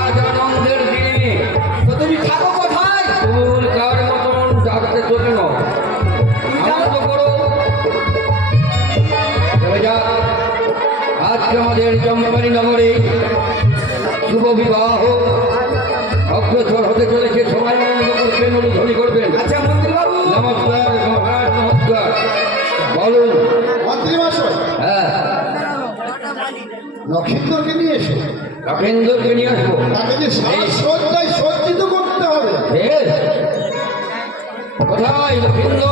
আজ আনন্দের দিনে তো তুমি থাকো কোথায়? ফুল কার মতন ডাকতে তো কেন? আনন্দ করো। চলে যাক, আজকে আমাদের জম্মাবাড়ি নগরে শুভ বিবাহ অগ্রসর হতে চলেছে। সবাই আনন্দ করবেন, অনুধ্বনি করবেন। আচ্ছা মন্ত্রী বাবু। নমস্কার মহারাজ, নমস্কার। বলুন। মন্ত্রী মশাই, হ্যাঁ, লক্ষিন্দরকে নিয়ে এসো। লক্ষেন্দ্রকে নিয়ে আসবো। তাকে যে সজ্জায় সজ্জিত করতে হবে। বেশ। কোথায় লক্ষেন্দ্র?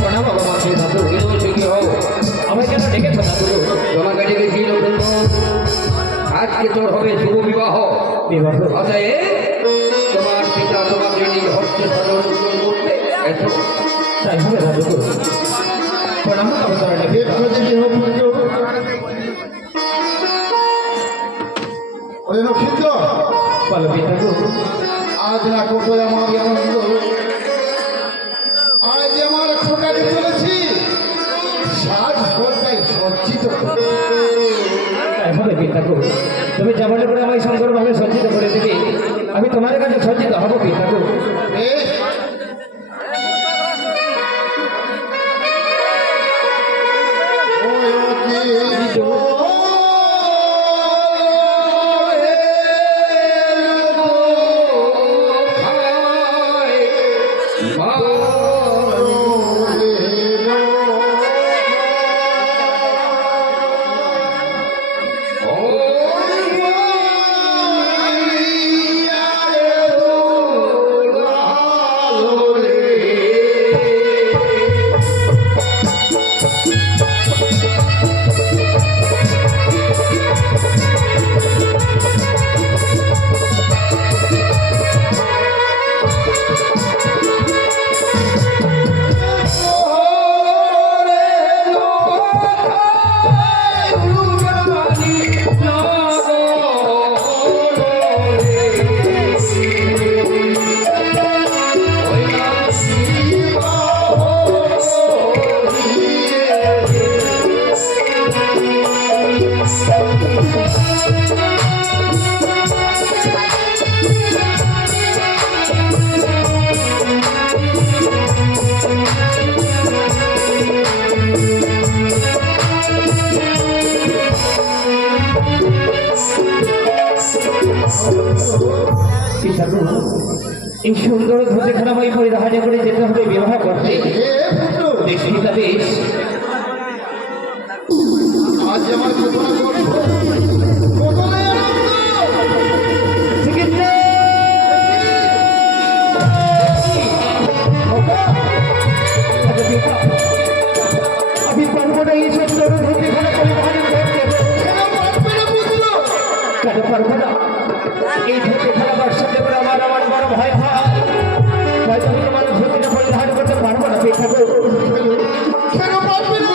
প্রণাম বাবা মাকে দাদু। আমায় কেন ডেকেছ দাদু? তোমাকে ডেকেছি লক্ষেন্দ্র, আজকে তোর হবে শুভ বিবাহ। বিবাহ? অতএব তোমার পিতা তোমাকে নিয়ে হস্তে সাধন করতে এসো। তাই হবে দাদু। প্রণাম অবতার ডেকে। ওরে লক্ষিন্দ, বলো পিতাগো। আজ না কোথায় আমার আনন্দ। আজ আমার খোকাকে চলেছি সাজ সজ্জায় সজ্জিত করতে। তাই হবে পিতাগো। তুমি যেমন করে আমায় সুন্দরভাবে সজ্জিত করে দেবে, আমি তোমার কাছে সজ্জিত হব পিতাগো। বেশ, পিতাগো, এই সুন্দর ধুতে খানাময় পরিধান করে যেতে হবে বিবাহ করতে। বেশ পিতা, বেশ। আজ আমার ঘটনা করবো। আমি পারবো না এই সুন্দর ধুতে খানা পরিধান করতে। কেন পারবো না? এই ধুতে খানা বর্ষাতে করে আমার বড় ভয় হয়। হয়তো আমি তোমার ধুতিটা পরিধান করতে পারবো না পিতাগো। কেন পারবে না?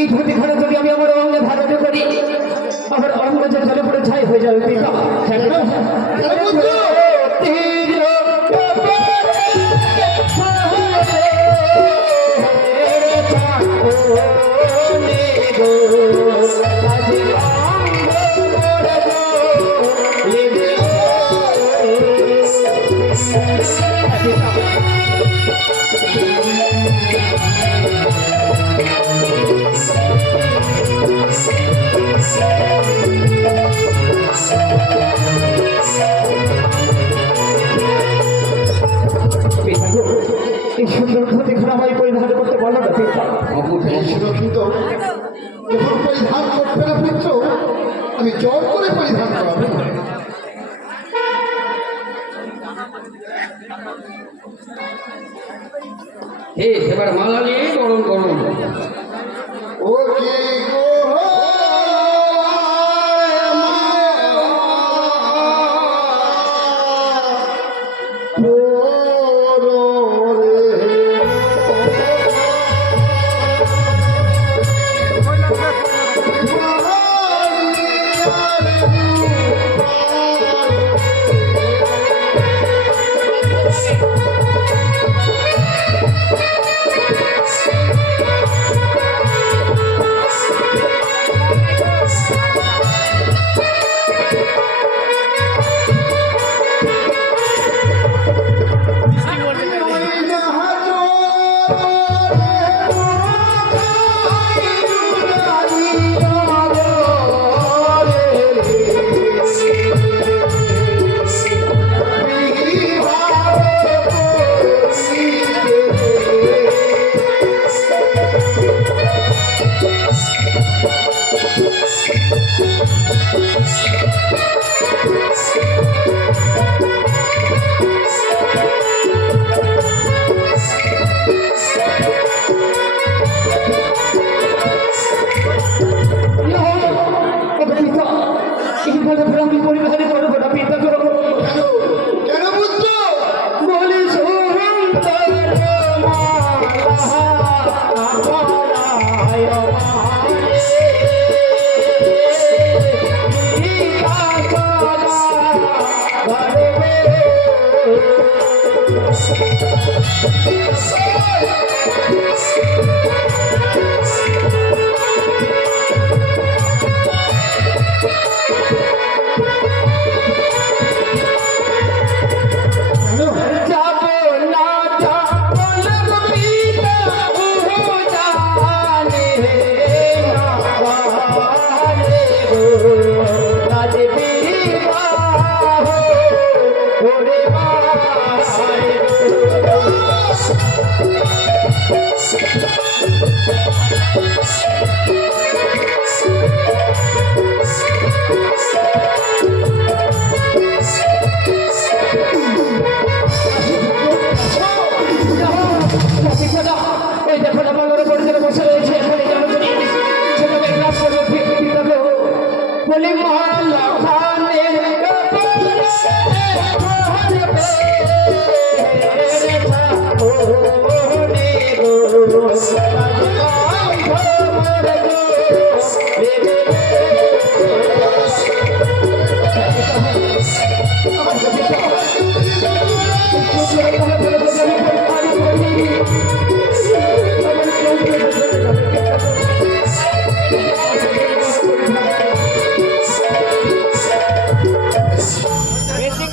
এই ধুতি খানে যদি আমি আমার অঙ্গে ধারণ করি, আমার অঙ্গ যে জলে পড়ে ছাই হয়ে যাবে পিতা। ঠাকুর বেশ রক্ষিত যখন পরিধান করবে না পুত্র, আমি জোর করে পরিধান করাবো। হে এবার মালা নিয়ে গরম গরম ও কে গো আমি পরিধান করবো না পিতা করবো কেন পুত্র? বলি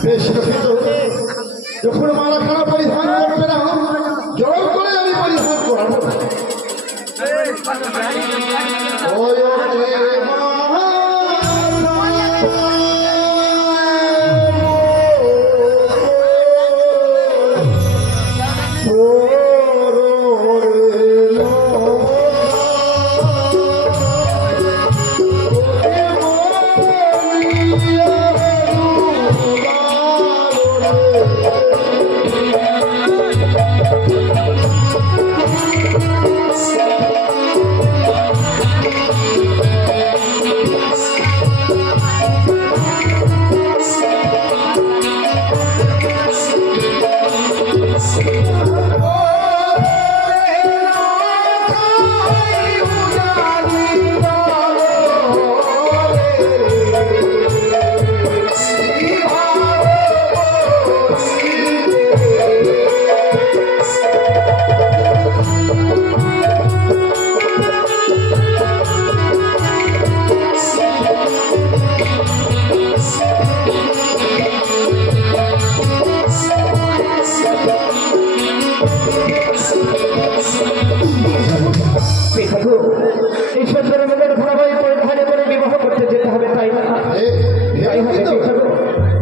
বেশ রক্ষিত যখন মালা খানা পরিধান করবে না, জোর করে আমি পরিধান করাবো। ওই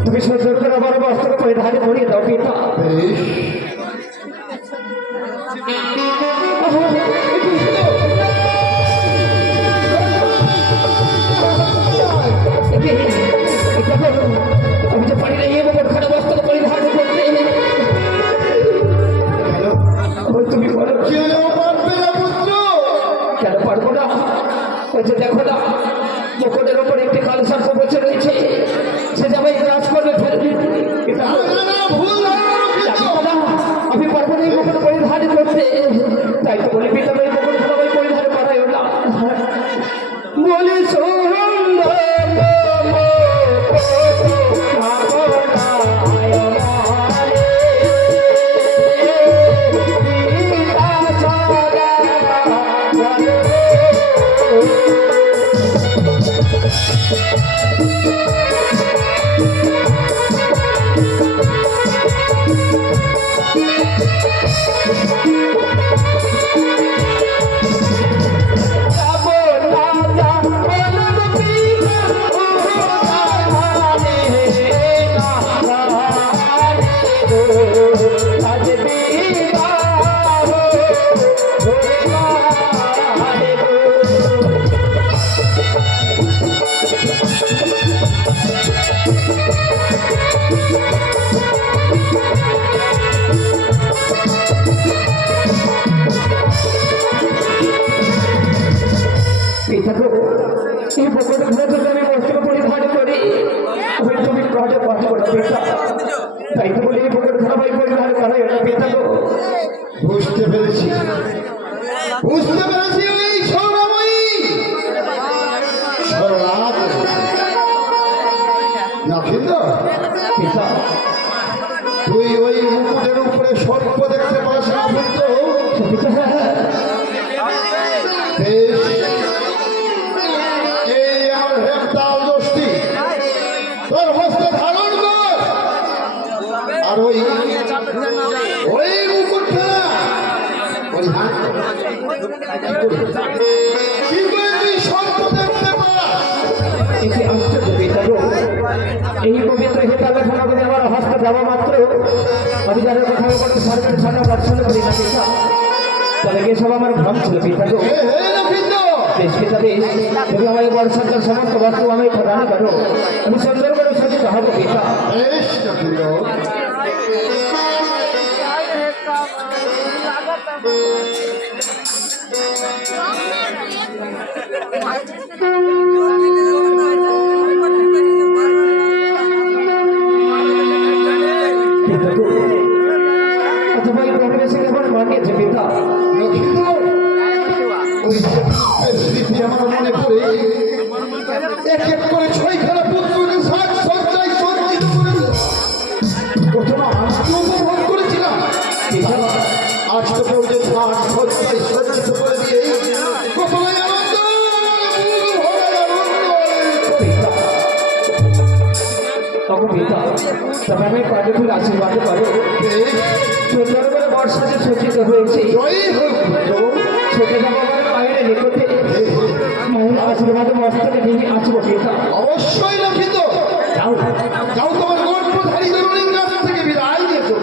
তুমি সহ্য করে আমার বস্ত্র পরিধানে পরিয়ে দাও পিতা। বেশ কেন পারবো না? ওই যে দেখো না, মুকুটের উপর একটি কালো সর্প বসে রয়েছে, সে যাবে রাজ করবে ফেলবে। এটা ভুল ধারণা। আমি পারবো না এই মুকুট পরিধান করতে। তাই তো বলি পিতা, এই মুকুট সবাই পরিধান করাই না। বলি এই মুকুট ঘুরে যদি আমি বস্ত্র পরিধান করি, আমি তুমি কাজে পাচ্ছ না পিতা। তাই তো বলি এই মুকুট সবাই পরিধান করাই না পিতা। বুঝতে পেরেছি, বুঝতে পেরেছি। ওই সৌরময়ী সরলাদ না কিন্তু পিতা, তুই ওই মুকুটের উপরে সর্প দেখতে পাস না পুত্র? বেশ, এই আমার হেমতাল দোষটি তোর হস্তে ধারণ কর, আর ওই মুকুটটা পরিধান কর। কি করে তুই সর্প দেখতে পাস? এটি আশ্চর্য পিতা গো। এই পবিত্র হিতাবে খানা করে আমার হস্তে যাওয়া মাত্র আমি যাদের কথা বলতে সরকারের ছাড়া দর্শন করি না পিতা। তবে এসব আমার ভ্রম ছিল পিতা গো। বেশ পিতা, বেশ, তুমি আমায় বর্ষার সমস্ত বস্তু আমি প্রদান করো, আমি সুন্দর করে সজ্জিত হব পিতা। বেশ অথবা এই পরিবেশে কেমন মানিয়েছে পিতা? ওই স্মৃতি আমার মনে পড়ে এক এক করে ছয়খানা পুত্রকে সাজ সজ্জায় সজ্জিত করেছে। প্রথমে আজকে উপভোগ করেছিলাম, আজ তো কেউ যে সাজ সজ্জায় সজ্জিত করে দিয়ে প্রথমে আনন্দ তখন পিতা, তবে আমি প্রাণীকুল আশীর্বাদ করো। সুন্দর করে বর্ষাতে সজ্জিত হয়েছে, জয়ী হোক সেটা যাবো আমার মায়ের নিকটে। মায়ের আশীর্বাদ মস্তকে নিয়ে আসবো পিতা। অবশ্যই লক্ষিত। যাও যাও, তোমার গর্ভধারী জননীর কাছ থেকে বিদায় দিয়েছো।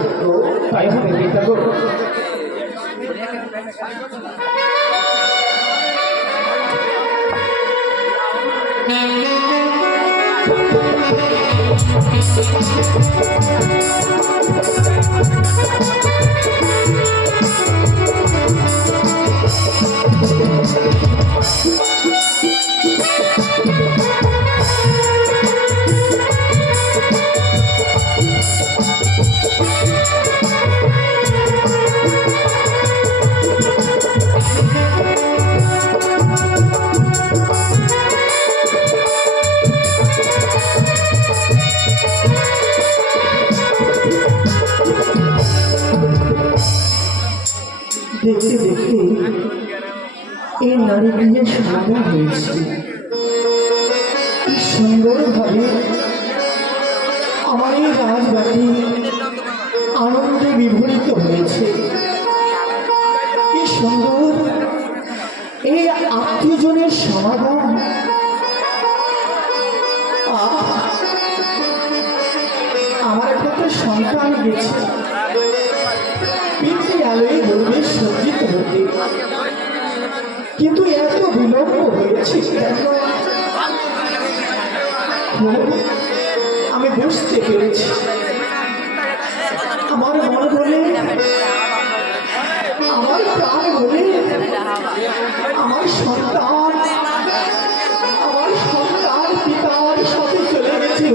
তাই হবে পিতা গো। দেখতে দেখতে এই নারী বিয়ে সমাধান হয়েছে। কি সুন্দরভাবে আমার এই রাজবাটি আনন্দে বিভরিত হয়েছে। কি সুন্দর এই আত্মীয়জনের সমাগম। আমার একটা তো সন্তান গেছে, পিতৃ আলোয় বলবে সজ্জিত হতে, কিন্তু এত বিলম্ব হয়েছে কেন? আমি বুঝতে পেরেছি। আমার মন বলে, আমার প্রাণ বলে, আমার সন্তান পিতার সাথে চলে গেছে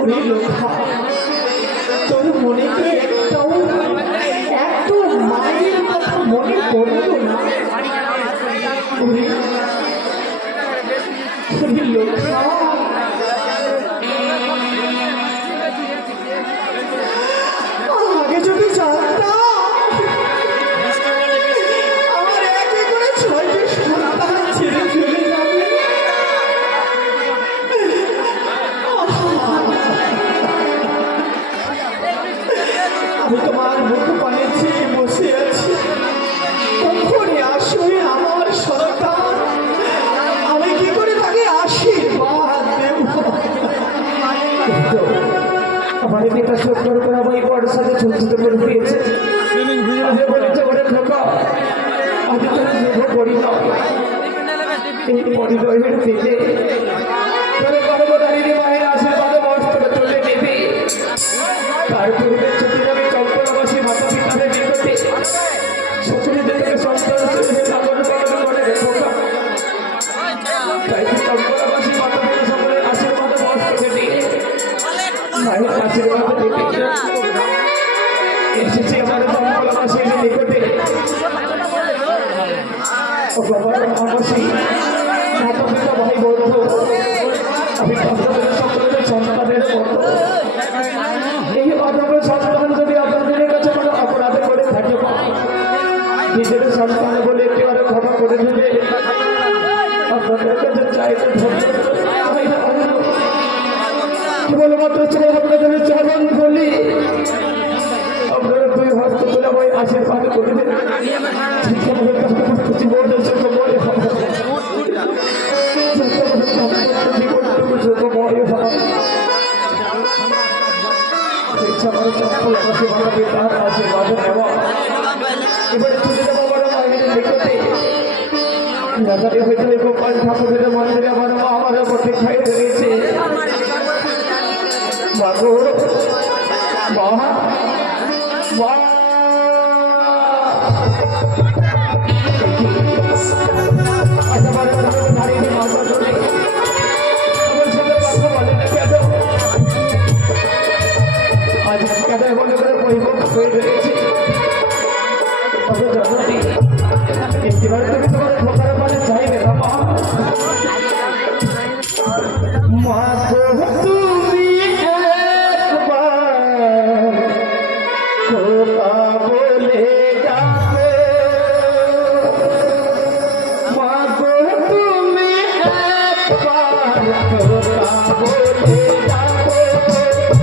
ওরে লোখা, তোর মনে কি একটু মায়ের কথা মনে পড়তো না? ওরে লোখা, আগে যদি জানতাম আমার একে করে 6টি সন্তান ছেড়ে চলে যাবে। আমি তোমার মুখ পানে চেয়ে বসে আছি, কখনই আসবে আমার সন্তান? আমি কি করে তাকে আশীর্বাদ দেব? আমার পিতা সত্তর করা বই পড়ার সাথে চলতে করে দিয়েছে। আজ বলেছে ওরে খোকা, আজ তোর শুভ পরিণয়, এই পরিণয়ের পেটে তোরে গর্ভধারিণী মায়ের আশীর্বাদ মস্তকে তুলে নেবে। তার পূর্বে ছুটি যাবে চম্পলাবাসী মাতা পিতাদের নিকটে, শ্বশুরদের থেকে সন্তান লালন পালন করে খোকা। তাই চম্পলাবাসী মাতা পিতা সকলের আশীর্বাদ মস্তকে দিয়ে মায়ের আশীর্বাদ দেবে। এসেছি আমার চম্পলাবাসীর নিকটে। ও বাবা আমাসী মাতা পিতা ভাই বন্ধু, আমি আপনাদের সকলের সন্তানের মতো এই অধম সন্তান যদি আপনাদের কাছে কোনো অপরাধ করে থাকে, নিজের সন্তান বলে একেবারে ক্ষমা করে দেবে। আপনাদের কাছে চাইতে কেবলমাত্র চাই আপনাদের চরণ বলি, আপনারা দুই হস্ত তুলে বই আশীর্বাদ করে দেন। জীবনের সুখময় সুখময় ইচ্ছা করে চম্পলাবাসী মাতা পিতার আশীর্বাদ নেওয়া। এবারে চলে যাবো আমার মায়ের নিকটে। রাজারে হয়তো গোপাল ঠাকুরের মন্দিরে আমার মা আমার পথে খাই দিয়েছে। মাগো মা, মা আজ আমার গর্ভধারিণী মাতা জনে আমার সাথে কথা বলে না কেন? আজ কেন মনে করে পরিবর্তন হয়ে রয়েছে? একটিবার তুমি তোমার খোকার পালে চাইবে না মা। মা তুমি একবার খোকা বলে যাবে, মা তুমি একবার খোকা বলে যাবে।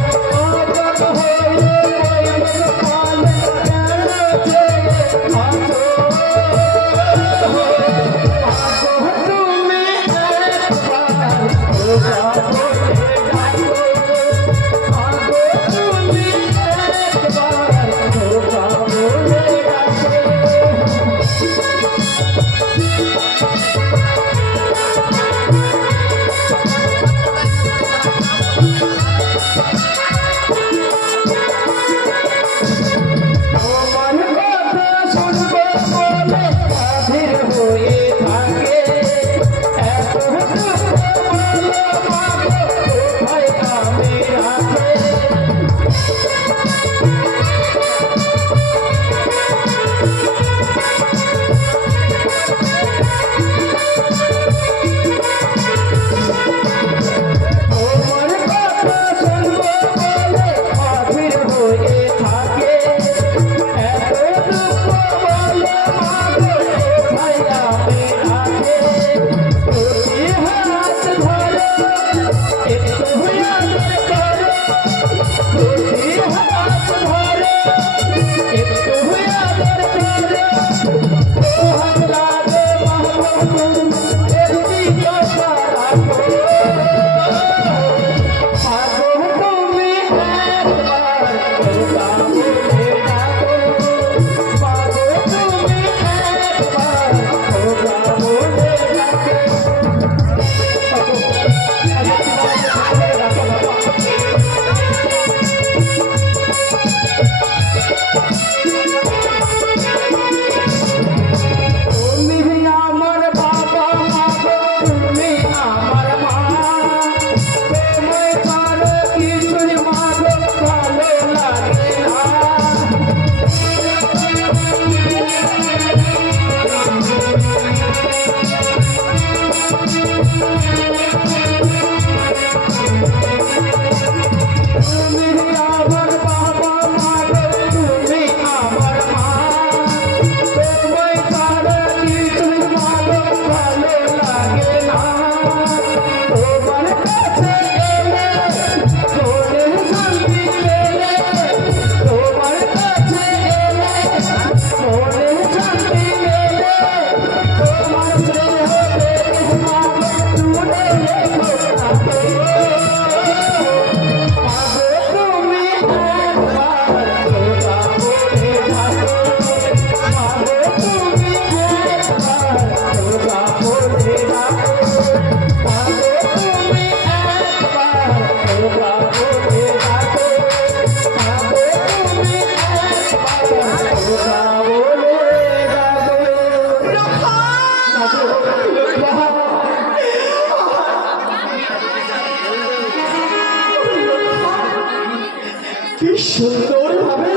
সুন্দরভাবে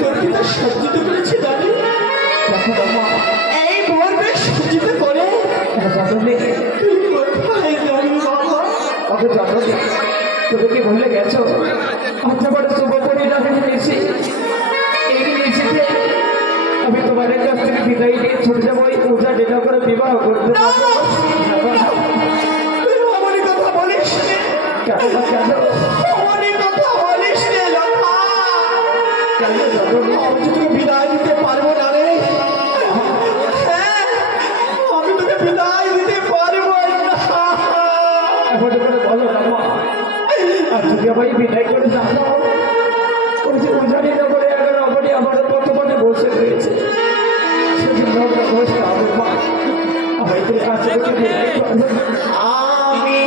তোর পিতা সজ্জিত করেছে জানি। দেখো বাবা, এই মর্মে সজ্জিত করে জন্মে তুই কোথায় যাবি বাবা? ওকে জন্মে তুমি কি ভুলে গেছো? আচ্ছা বড় শুভ পরিণামে এসে এই নিশ্চিতে আমি তোমার কাছ থেকে বিদায় নিয়ে ছুটে যাবো ওই পূজা যেটা করে বিবাহ করতে পারবো। তুই আমারই কথা বলিস কেন কেন আমারই কথা বলিস রে লতা? কেন আমি তোকে বিদায় দিতে পারবো না রে। হ্যাঁ, আমি তোকে বিদায় দিতে পারবো না। এখন করে বলো না আর যদি আমায় বিদায় করে যাবো ওই যে উজানি নগরে এখন অপরে আমার বর্তমানে বসে রয়েছে সেজন্য আমরা বসে আমার মা আমাদের কাছে আমি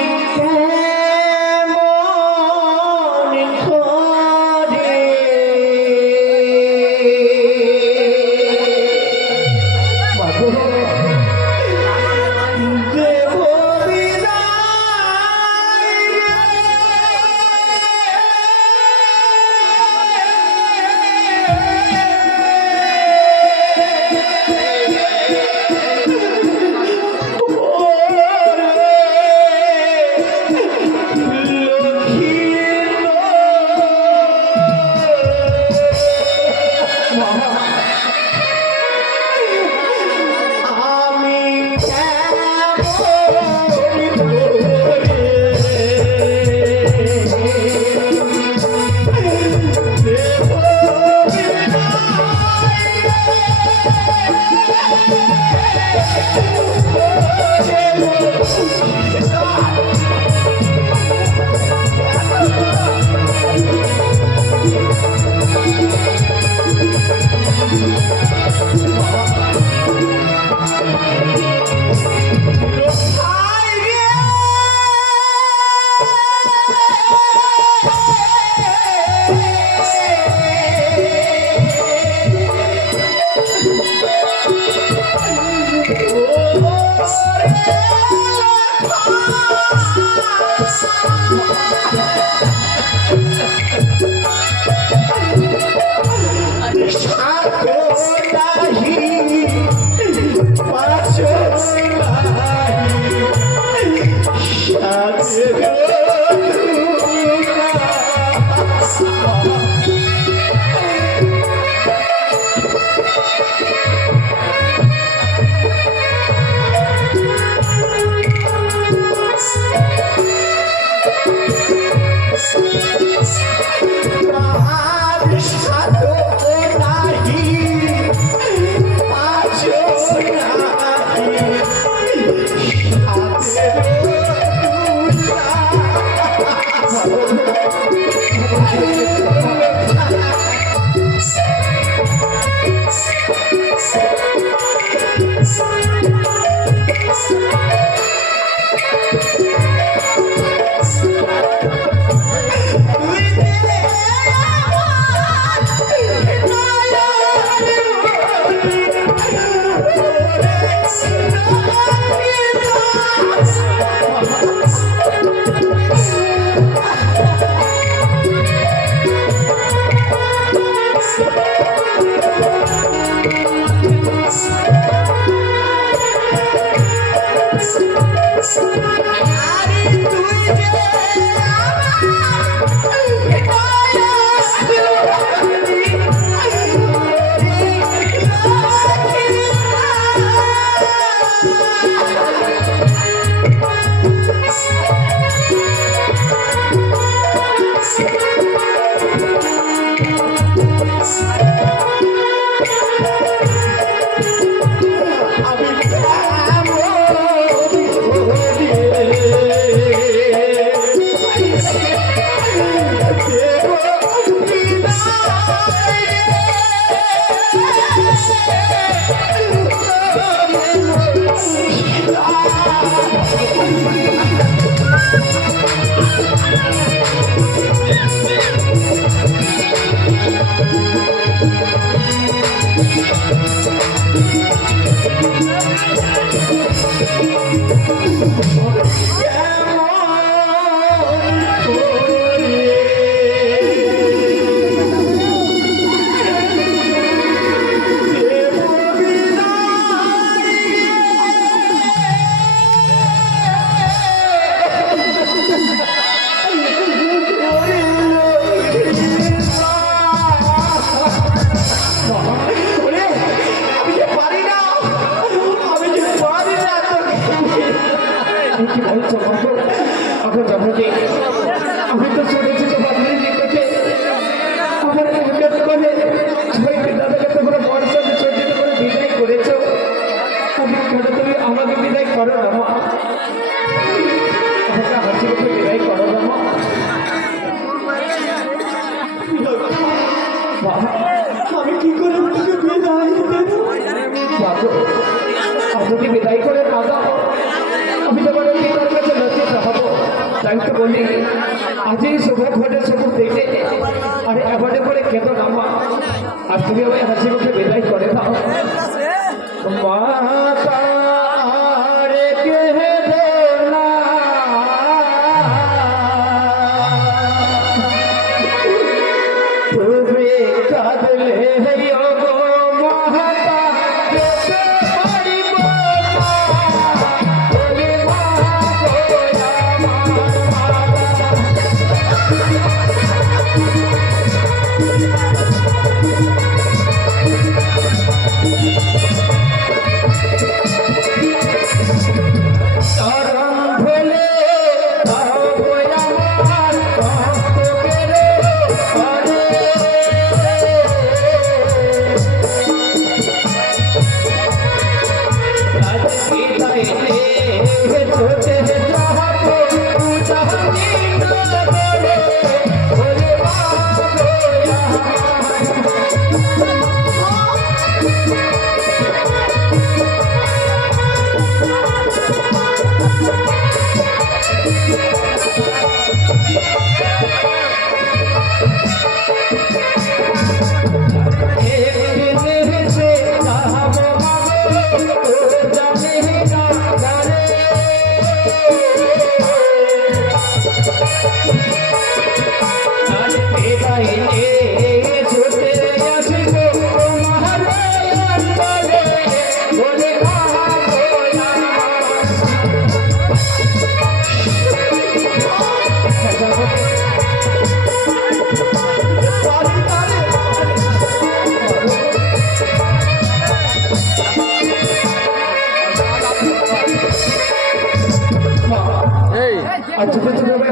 কি বলছো বাবু? এখন যাবো আমি তো শুনেছি তোমার নিকটে আমার এমএস করে ছয় দাদাকে তোমরা বর্ষাকে চর্চিত করে বিদায় করেছো। আমি কেন তুমি আমাকে বিদায় করো না মা? আমাকে হাসি মুখে বিদায় করো না মা? আমি কি করে তোকে বিদায় দেব বাবু? আমাকে বিদায় করে না দাও, আমি তোমার পিতার কাছে লজ্জিত হব। তাই তো বলি আজই শুভ ঘটে শুভ দেখে আরে এবারে করে কেত না মা। আর তুমি আমায় হাসি মুখে বিদায় করে দাও মাতা। রে কেহে না তুমি কাঁদলে গো মাতা যেতে পারিব না। বলে মা গো আমার মাতা। চরণ ভুলে দাও গো আমার ভক্তদের ঘরে। আজ বিদায় নে ছোটে যাবো জানি না বলে। বলে মা গো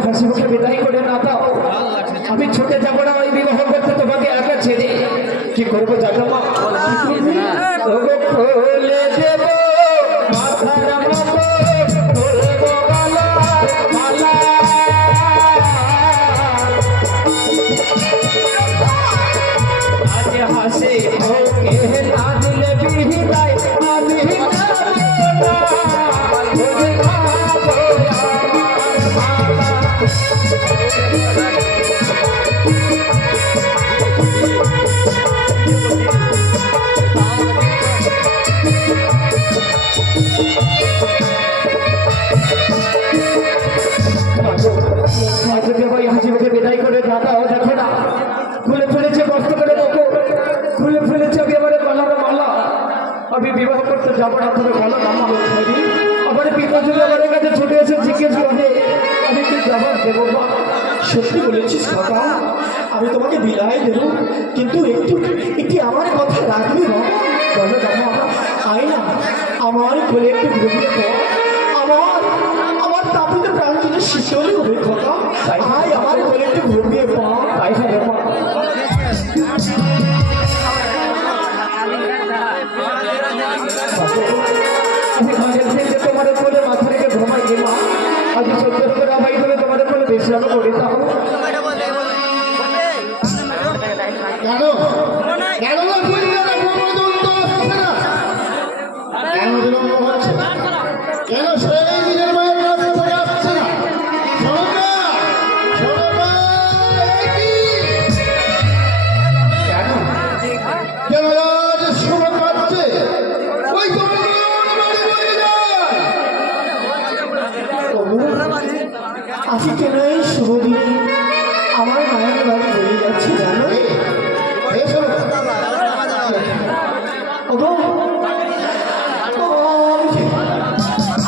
হাসি মুখে বিদায় করে না দাও, আমি ছুটে যাবো না ওই বিবাহ করতে তোমাকে একা ছেড়ে। কি করবো জানো মা? খুলে দেব মাথার মতো তুলবো মালা। আজ হাসে ওকে না দিলে বিদায় আমি হাসি মুখে বিদায় করে দাদাও দেখো না খুলে ফেলেছে কষ্ট করে দেখো খুলে ফেলেছে আমি আমার গলার মালা। আমি বিবাহ করতে যাবো না, তুমি বলো না আমার পিতা যদি আমার কাছে ছুটে এসে জিজ্ঞেস করে আমি কি জবাব দেবো? সত্যি বলেছিস বাবা, আমি তোমাকে বিদায় দেব, কিন্তু একটি আমার কথা রাখবি বাবা। বলো না আয় না আমার কোলে একটু ঘুমিয়ে পড়। আমার তাপিতে প্রাণ যদি শীতল হবে কথা। আয় আমার কোলে একটু ঘুমিয়ে পড়। তাই হবে মা। আমি মাঝের থেকে তোমার কোলে মাথা রেখে ঘুমাই গে মা। আজ সত্য করে ভাই তুমি তোমার কোলে বিশ্রাম করে দাও। কেন কেন কেন বিলম্ব হচ্ছে? কেন সেই নিজের মায়ের কাছ থেকে আসছে না? কেন আজ শুভ কাটছে? ওই তো আজকে কেন এই শুভ দিনে আমার মায়ের বাড়ি বলে যাচ্ছে জানো?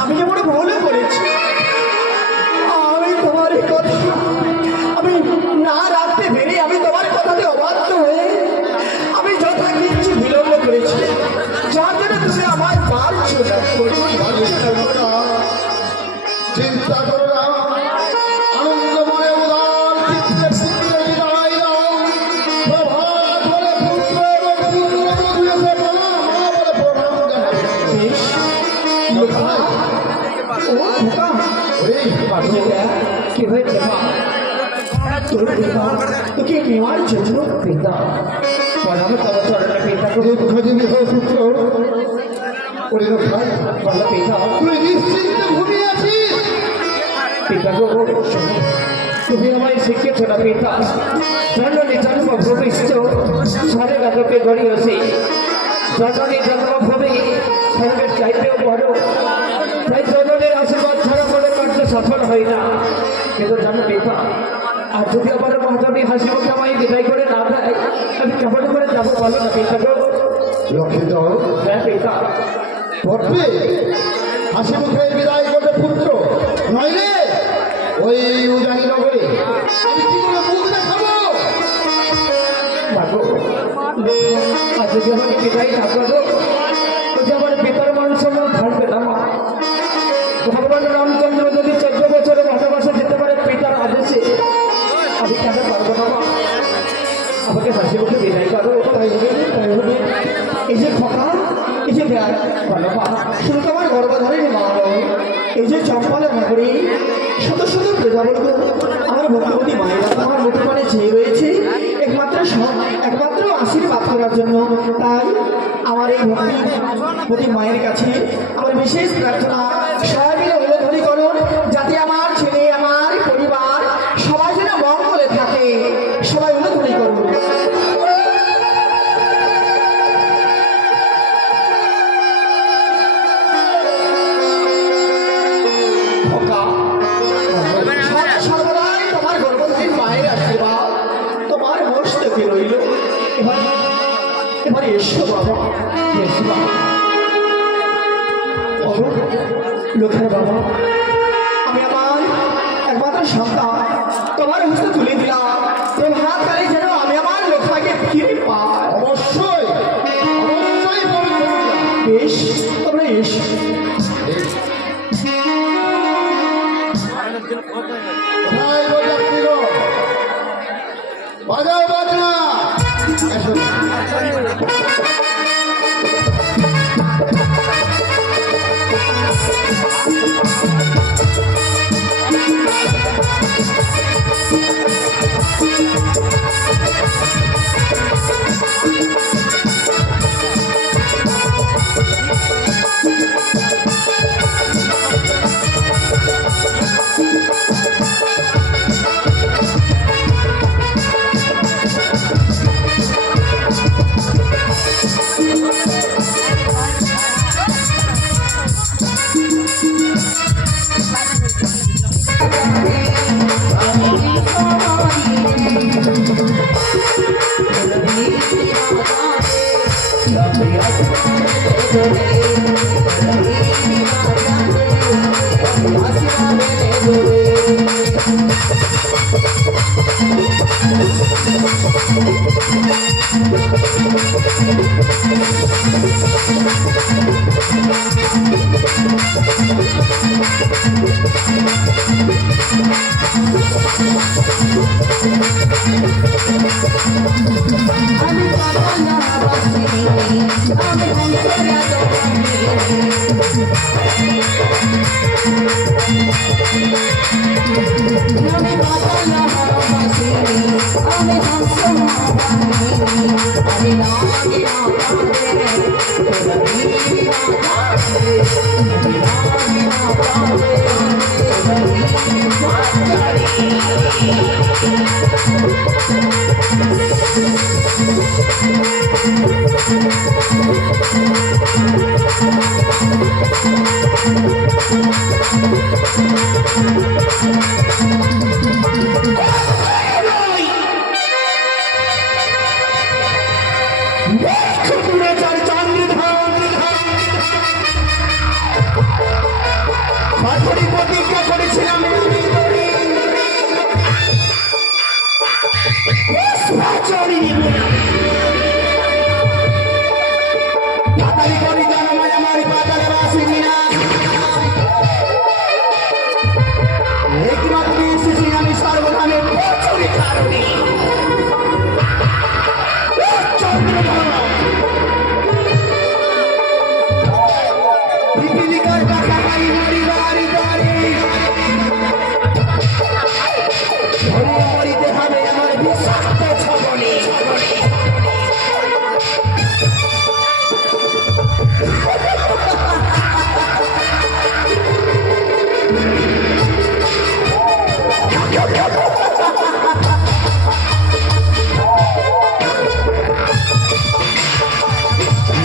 আমি যে বড় ভুল করেছি। আমি তোমার কথা আমি না রাখতে পেরে আমি তোমার কথাতে অবাধ্য হয়ে আমি যথা কিছু বিলম্ব করেছি, যার জন্য তুমি আমার পার ছোটা করে চিন্তা বেশ লোকা ও খোকা বাচ্চাটা কি হয়েছে মা তোর পিতা তোকে নেওয়ার জন্য পিতা বলাম তব চরণে পিতা যে বুঝাদিবি হয় পুত্র ওরে ভাই বলো পিতা তুই নিশ্চিন্তে ঘুমিয়ে আছিস পিতা গো তুমি আমায় শিখিয়েছ না পিতা জননী জন্ম ভূমিষ্ঠ সারে গাতকে গড়িয়েছি জননী জন্মভূমি স্বর্গের চাইতেও বড় তাই জননীর আশীর্বাদ ছাড়া মনে কার্য সফল হয় না কিন্তু জানো পিতা আর যদি আমার মহাজনী হাসি মুখে আমায় বিদায় করে না দেয় আমি কেমন করে যাবো বলো না পিতা গো লক্ষিত হ্যাঁ পিতা ঘটবে হাসি মুখে বিদায় করবে পুত্র নইলে ওই উজানি নগরে আমি কি করে মুখ দেখাবো থাকো আর যদি আমাকে পিতাই না করো যদি আমার পিতার মান সম্মান থাকবে না মা ভগবান রামচন্দ্র যদি 14 বছরে বনবাসে যেতে পারে পিতার আদেশে আমি কেন পারবো না মা আমাকে হাসি মুখে বিদায় করো তাই হবে এই যে খোকা এই যে দেখ বলো মা শুধু তোমার গর্ভধারিণী মা নয়, এই যে চম্পালা নগরী শত শত প্রজাবর্গ আমার ভক্তিপতি মায়েরা আমার মুখপানে চেয়ে রয়েছে একমাত্র আশীর্বাদ করার জন্য। তাই আমার এই ভক্তিপতি মায়ের কাছে আমার বিশেষ প্রার্থনা সবাই মিলে উল্লেখনী করুন যাতে আমার ছেলে আমার পরিবার সবাই যেন মঙ্গলে থাকে, সবাই উল্লেখনী করুন। সর্বদাই তোমার গর্ভবতী মায়ের আশীর্বাদ তোমার মস্তকে রইল। এবার এসো বাবা, এসো বাবা। লোকের বাবা, আমি আমার একমাত্র সন্তান তোমার হস্তে তুলে দিলাম। প্রভাতকালে যেন আমি আমার লোকটাকে ফিরে পাই। অবশ্যই অবশ্যই বেশ, তোমরা এসো। বাজাও বাজনা প্রতিজ্ঞা করেছিলাম আমি সর্বধান আমার টাকা পাই মরি বাড়ি বাড়ি ধরে মরিতে হবে আমার বিষাক্ত ছবনে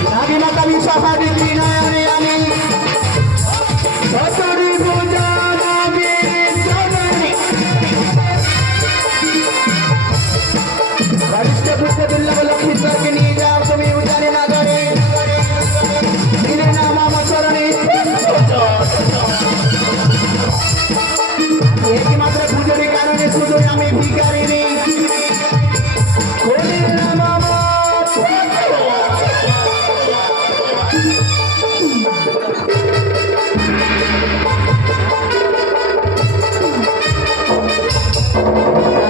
নাগি মাতা বিশাখা দিদি নয়নে আমি সতরি পূজা নাগি জননী বরিষ্ঠ পুত্র দুর্লভ লক্ষ্মীশ্বরকে নিয়ে যাও তুমি উজানে না করে দিনে নাম আমার চরণে একমাত্র পুজোর কারণে শুধু আমি ভিখারি নেই হরির নাম আমার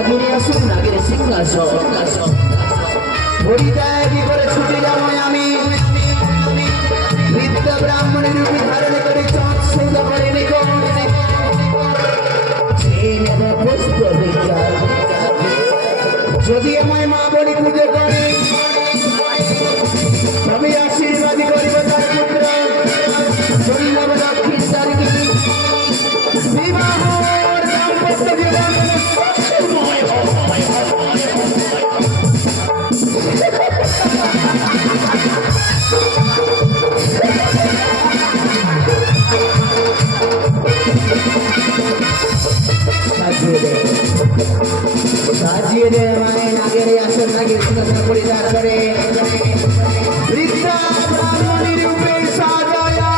নাগিনী আসুন নাগিনী সিংহাসন হরিদায় কি করে ছুটে যাবো আমি বৃদ্ধ ব্রাহ্মণের রূপী ধারণ করে চট সৌদ করে নিব পুষ্প বিকার যদি আমায় মা বলি পুজো করে আমি আশীর্বাদ করিব তার পুত্র দুর্লভ লক্ষ্মীশ্বর কি বিবাহ দাম্পত্য জীবন সুখময় সাজিয়ে দে মানে নাগের আসর নাগের সুন্দর পরিধান করে বৃদ্ধা ব্রাহ্মণী রূপে সাজায়া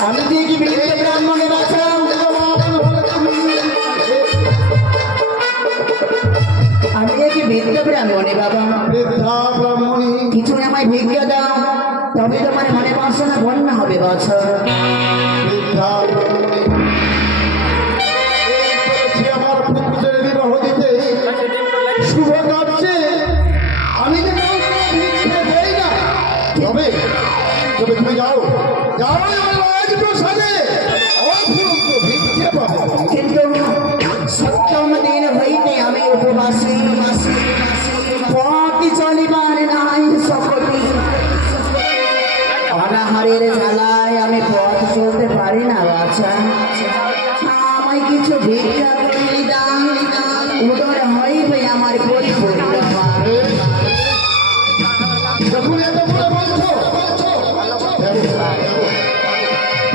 আমি দেখি বৃদ্ধ ব্রাহ্মণের আমি দেখি বৃদ্ধ ব্রাহ্মণে বাবা কিছু আমায় ভিক্ষা দাও তবে তোমার মনে বাসনা বন্যা হবে বছর আমার পুত্রের বিবাহ দিতে শুভ কাজে আমি যে ভিক্ষা দেই না তবে তবে তুমি যাও যাও রাজপ্রসাদে ভিক্ষা পাবো কিন্তু সপ্তম দিন হইতে আমি উপবাসী পথ চলিবার নাই সকলে অনাহারের জ্বালায় আমি পথ চলতে পারি না বাছা আমায় কিছু ভিক্ষা করে দাও উদর হইবে আমার পরিপূর্ণ যখন এত বলে বলছো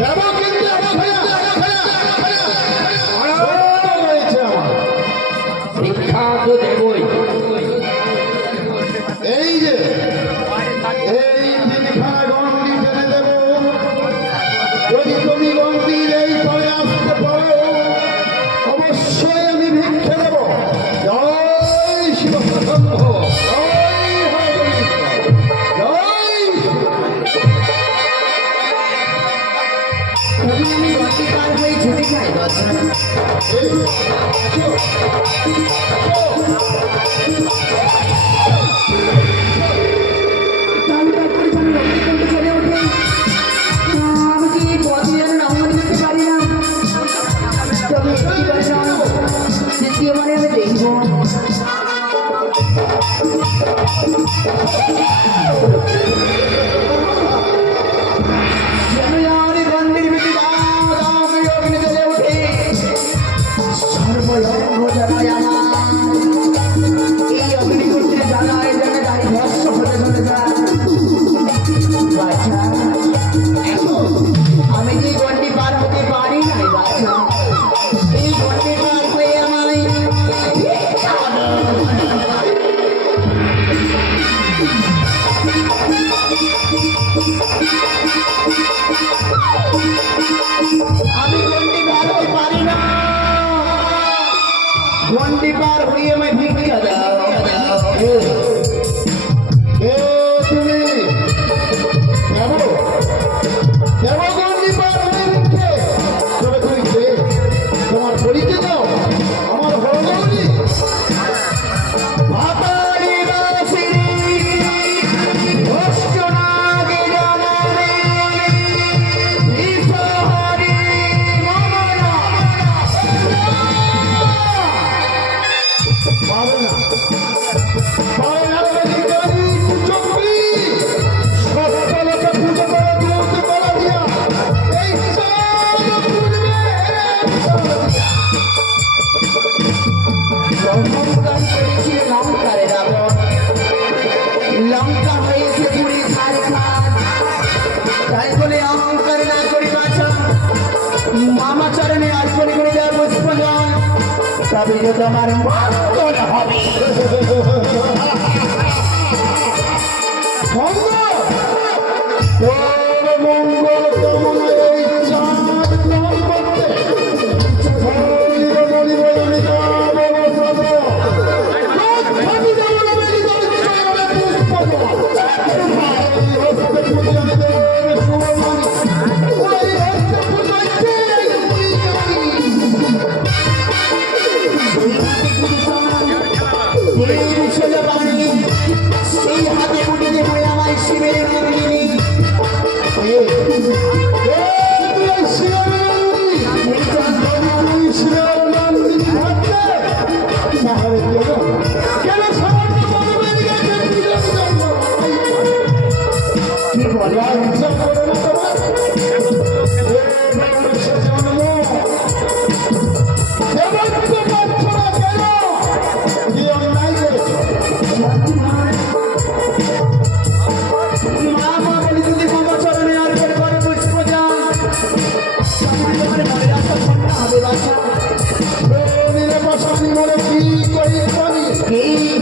দেবো কিন্তু রয়েছে আমার শিক্ষা তো দেবই এই যে এই তিনখানা গন্ডি টেনে দেব যদি তুমি গন্ডির এই পরে আসতে পারো অবশ্যই আমি ভিক্ষে দেবো যাও তবে আমি গতি পার হয়ে যেতে চাই বাছা। তাহলে তারপরে যেন অগ্নিকুণ্ডে চলে ওঠে। আমি কি এই পথে যেন রওনা দিতে পারি না। তবে একটিবারে নয়, দ্বিতীয়বারে আমি দেখব। আমি কি গন্ডি পার হতে পারি নাই বাচ্চা। এই গন্ডি পার হয়ে আমায় আমি গন্ডি পার হতে পারি না। গন্ডি পার হয়ে আমায় ভিক্ষা দাও। এ তুমি দেবো দেবো গন্ডি পার হয়ে নিচ্ছে। তবে তুমি কে? তোমার পরিচয় দাও। আমার হরগৌরী ভাতারি বাসিরি অষ্টনাগে জানারে ঈশ্বরী মমনা। পাবে না পাবে না অধিকারী কুচক্রী সত্তলকে পুজো করে তুলতে পারা দিয়া এই সব পূর্বে ব্রহ্মপুরাণ করেছিল লঙ্কারে রাবণ। লঙ্কা হয়েছে পুরী ঝাড়খান। তাই বলে অহংকার না করি বাছা। মামা চরণে অর্পণ করে দেওয়া পুষ্পজল, তবে যে তোমার মঙ্গল হবে। তোর মঙ্গল কামনায় এই চাঁদ গ্রহণ করতে হরিব বলিব আমি কাম অবসর। লক্ষ্মী দেবতা মেলি দেবে চরণে পুষ্পজল। এই হস্তে পূজনে দেবে শুভমণি। ওই হস্তে পূজাইতে সেই হাতে উঠে দেবে আমার শিবের মন্দিরে। কি বলে মামা বলি যদি মামা চরণে অর্পণ করে পুষ্পজল, তবে তোমার মনে রাখা ধন্য হবে বাছা। এই Hey!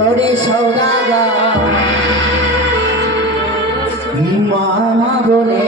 ওরে সৌদাগর মামা বলে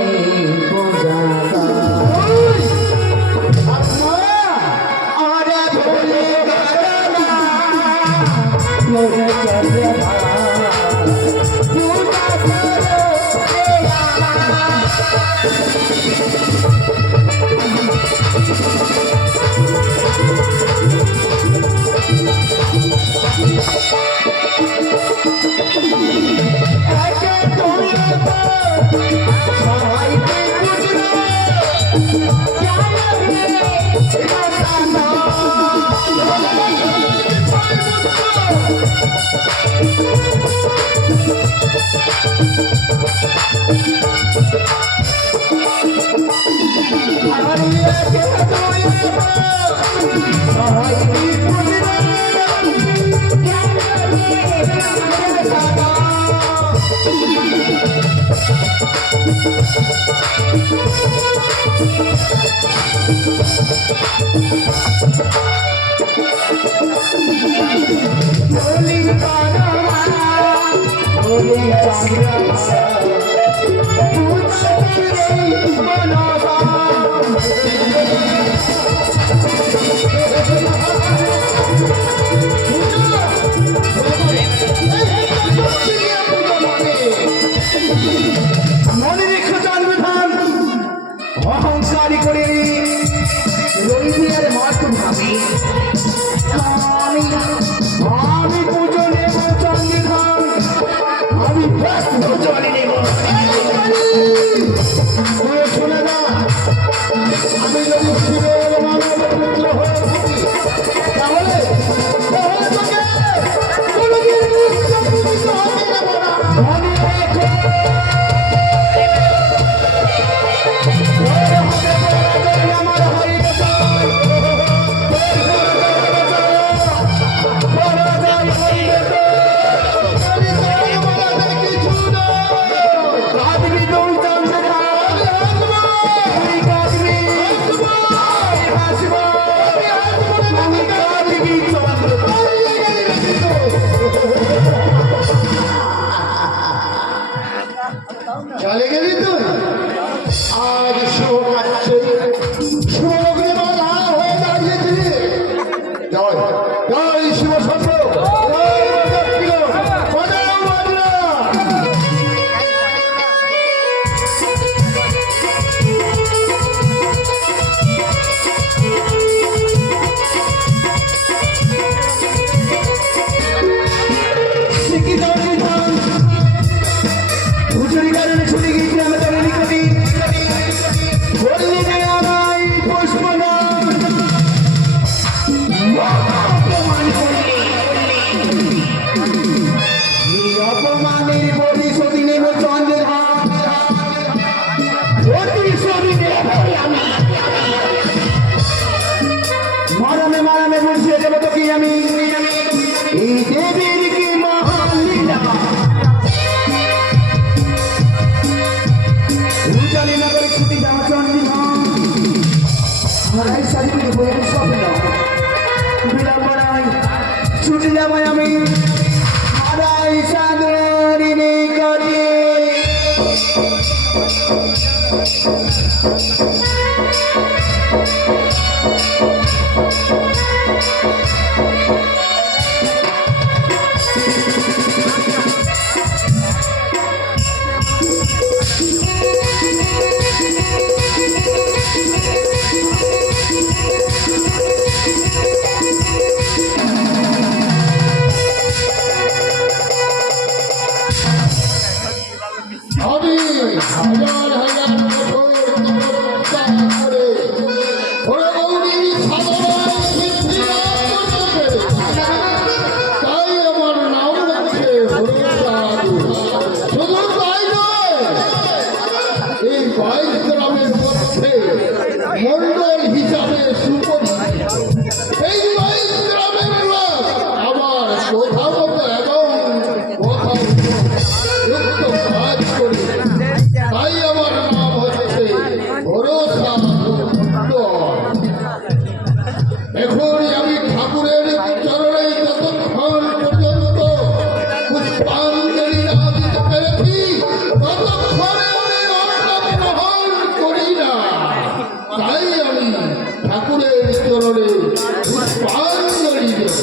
মনে রেখো জন্মধান অহংকারী করে রবিবার মাঠ ভাবি আমি পুজো নেব জন্মধান আমি ব্যস্ত জলে নেব শোনে না আমি যদি শিবের মানব পুত্র হয়ে থাকি তাহলে তোকে কোনোদিন মুক্ত হতে দেব না। মনে রেখো আমার হয়ে চলে গেলি তুই আজ শুভ কাছে শুভগ্নে বাধা হয়ে দাঁড়িয়েছিলি জয় জয় শিব শব্দ মারামে মারামে বুঝিয়ে দেবো তো কি আমি এই দেবীর কি মহান লীলা উজানি নগরে ছুটি যাওয়া চন্ডী আমার এই শারীরিক বইয়ের স্বপ্ন বিড়ম্বনায় ছুটি যাবো আমি আড়াই সাগরিনী করি এখনই আমি ঠাকুরের চরণে যতক্ষণ পর্যন্ত পুষ্পাঞ্জলি না দিতে পেরেছি ততক্ষণে আমি অন্নদান গ্রহণ করি না। তাই আমি ঠাকুরের চরণে পুষ্পাঞ্জলি দেব।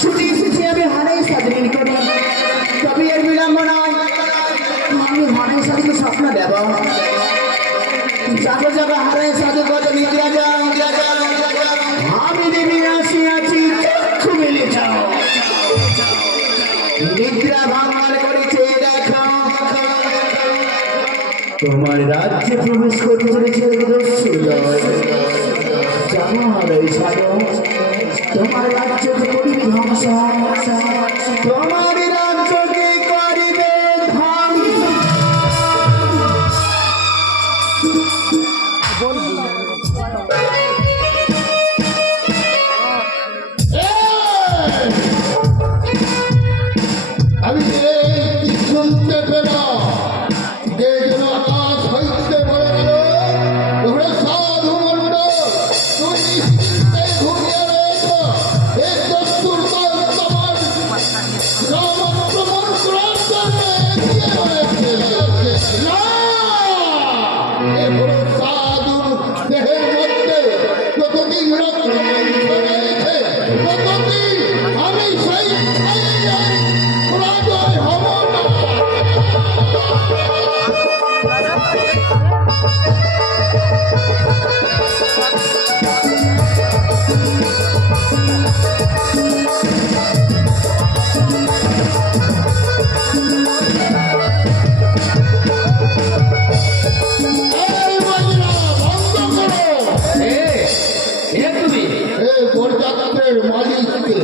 ছুটি এসেছি আমি হারাই সাধন করি, তবে এর বিলম্ব নয়। আমি হারাই সাধুকে স্বপ্ন দেব, যাবো যাবো হারাই সাধু কত নিদ্রা যাও, আমি দেবী আসিয়াছি চক্ষু মেলে যাও, নিদ্রা ভাঙার করেছে দেখো। তোমার রাজ্যে প্রবেশ করতে চলেছে যাবো হারাই সাধু, তোমার রাজ্যকে করিবে ধ্বংস, তোমার রাজ্যকে করিবে ধ্বংস। আমি এই শুনতে পেলাম যে যেন আকাশ হইতে বলে গেল ওরে সাধু মন্ডল তুই নিশ্চিন্তে ঘুমিয়ে রয়েছ। এই দস্তুর দল তোমার রামাক্রমণ করার জন্য এগিয়ে রয়েছে। না, এ হলো সাধুর দেহের মধ্যে যতদিন রক্ত মাংস রয়েছে ততদিন আমি সেই পরাজয় হব না। এই বাজনা বন্ধ করো। তুমি এই বরযাত্রের মালিককে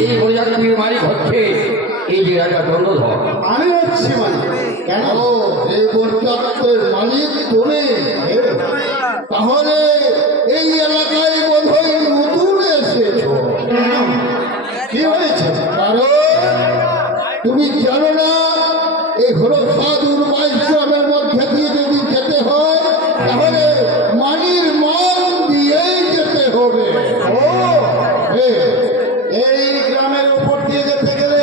এই বরযাত্রীর মালিক হচ্ছে এই যে রাজা দণ্ডধর। আমি হচ্ছি মালিক। কেন? এই বরযাত্রের মালিক তুমি। তাহলে এই এলাকায় বোধহয় নতুন এসেছো। কি হয়েছে? কারণ তুমি জানো না এই হলো সাধুর বৈষ্ণবের মধ্যে দিয়ে যদি যেতে হয় তাহলে মানির মান দিয়েই যেতে হবে। এই গ্রামের উপর দিয়ে যেতে গেলে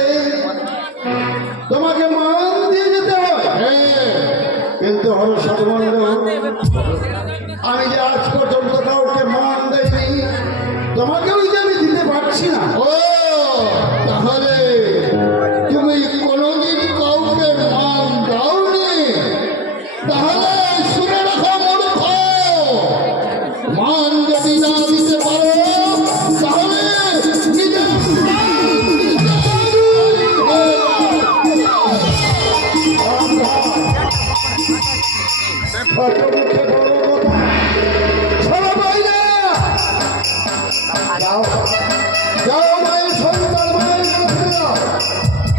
তোমাকে মান দিয়ে যেতে হয়। কিন্তু হলো সাধুমন্ডল, আমি যে আজ পর্যন্ত কাউকে মান দেয়নি, তোমাকেও যে আমি দিতে পারছি না। ও তাহলে তুমি কোনোদিন কাউকে মান দাওনি? তাহলে শুনে রাখো মূর্খ, মান যদি না দিতে পারো তাহলে নিজের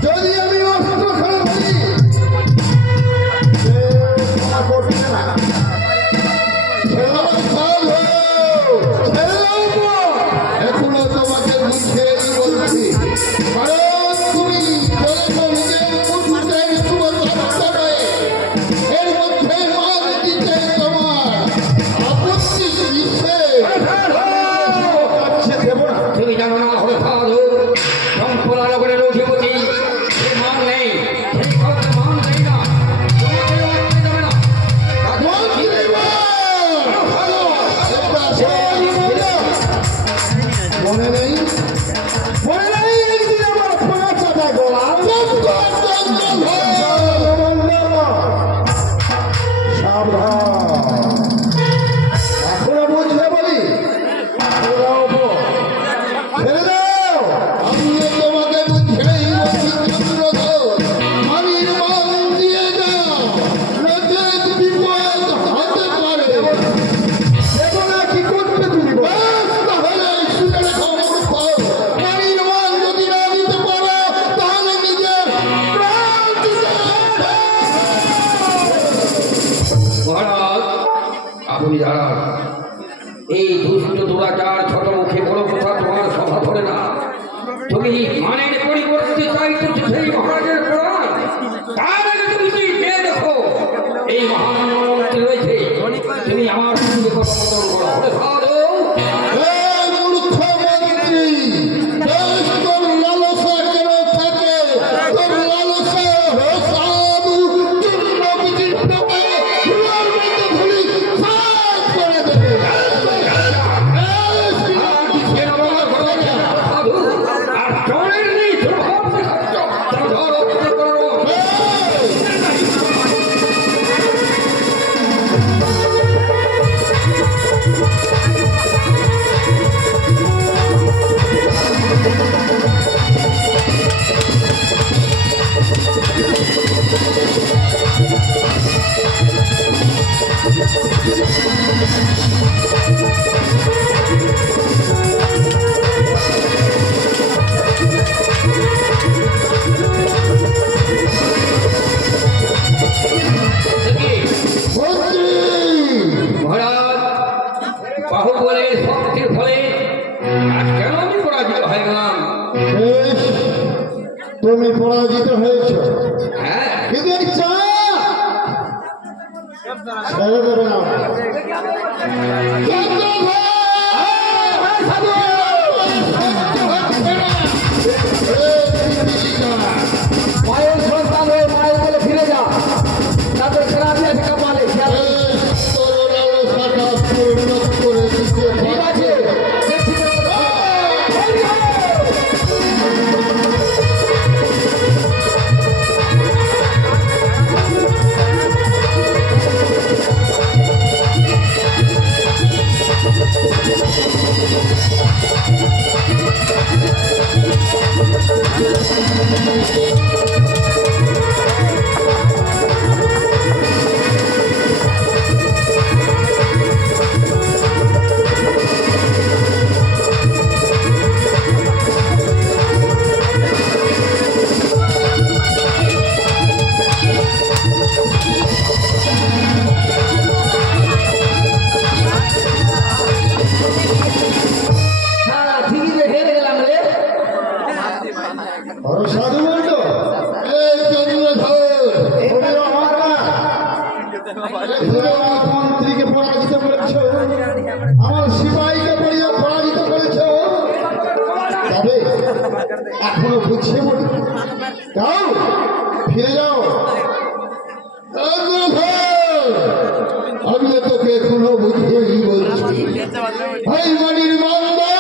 যদি আমি অস্ত্র খেলা ধরি এখনো তোমাকে বুঝিয়েই বলছি, কারণ তুমি নিজের পুত্রের শুভযাত্রা এর মধ্যে মান দিতে তোমার আপত্তি দিচ্ছে। তুমি জানো না হলো সাধু সম্পূর্ণ নগরের অধিপতি, সে মান নেই, সেই কাউকে মান দেয় না, তোমাকে রাখতে দেবে না। মনে নেই? মনে নেই একদিন আমার খোঁচা দেখো এখনো বুঝলে বলি ছেড়ে দাও। আমিও তোমাকে বুঝেই বলছি চন্দ্রধর, মানির মান দিয়ে যাও, নচেৎ বিপদ হতে পারে। কি করবে তুমি? তাহলে শুনে রেখো মূর্খ, বাহুবলের শক্তির ফলে আজ কেন আমি পরাজিত হয়ে গেলাম? বেশ, তুমি পরাজিত হয়েছ, হ্যাঁ, কিন্তু এই চা ছেড়ে দেবে না। মায়ের সন্তান হয়ে মায়ের বলে ফিরে যা, তাদের খারাপ আছে কপালে। ঠিক আছে, হ্যাঁ, ঠিকই তো হেরে গেলাম রে। সাধু বলল, এই চন্দ্রধর, তুমি আমার না। তুমি আমার মন্ত্রীকে পরাজিত করেছ, আমার সিপাহীকে পরাজিত করেছ, তবে এখনো বুঝছে বলি যাও, ফিরে যাও। চন্দ্রধর, আমি তোকে এখনো বুঝেই বলছি, ভাই মানির মান্দা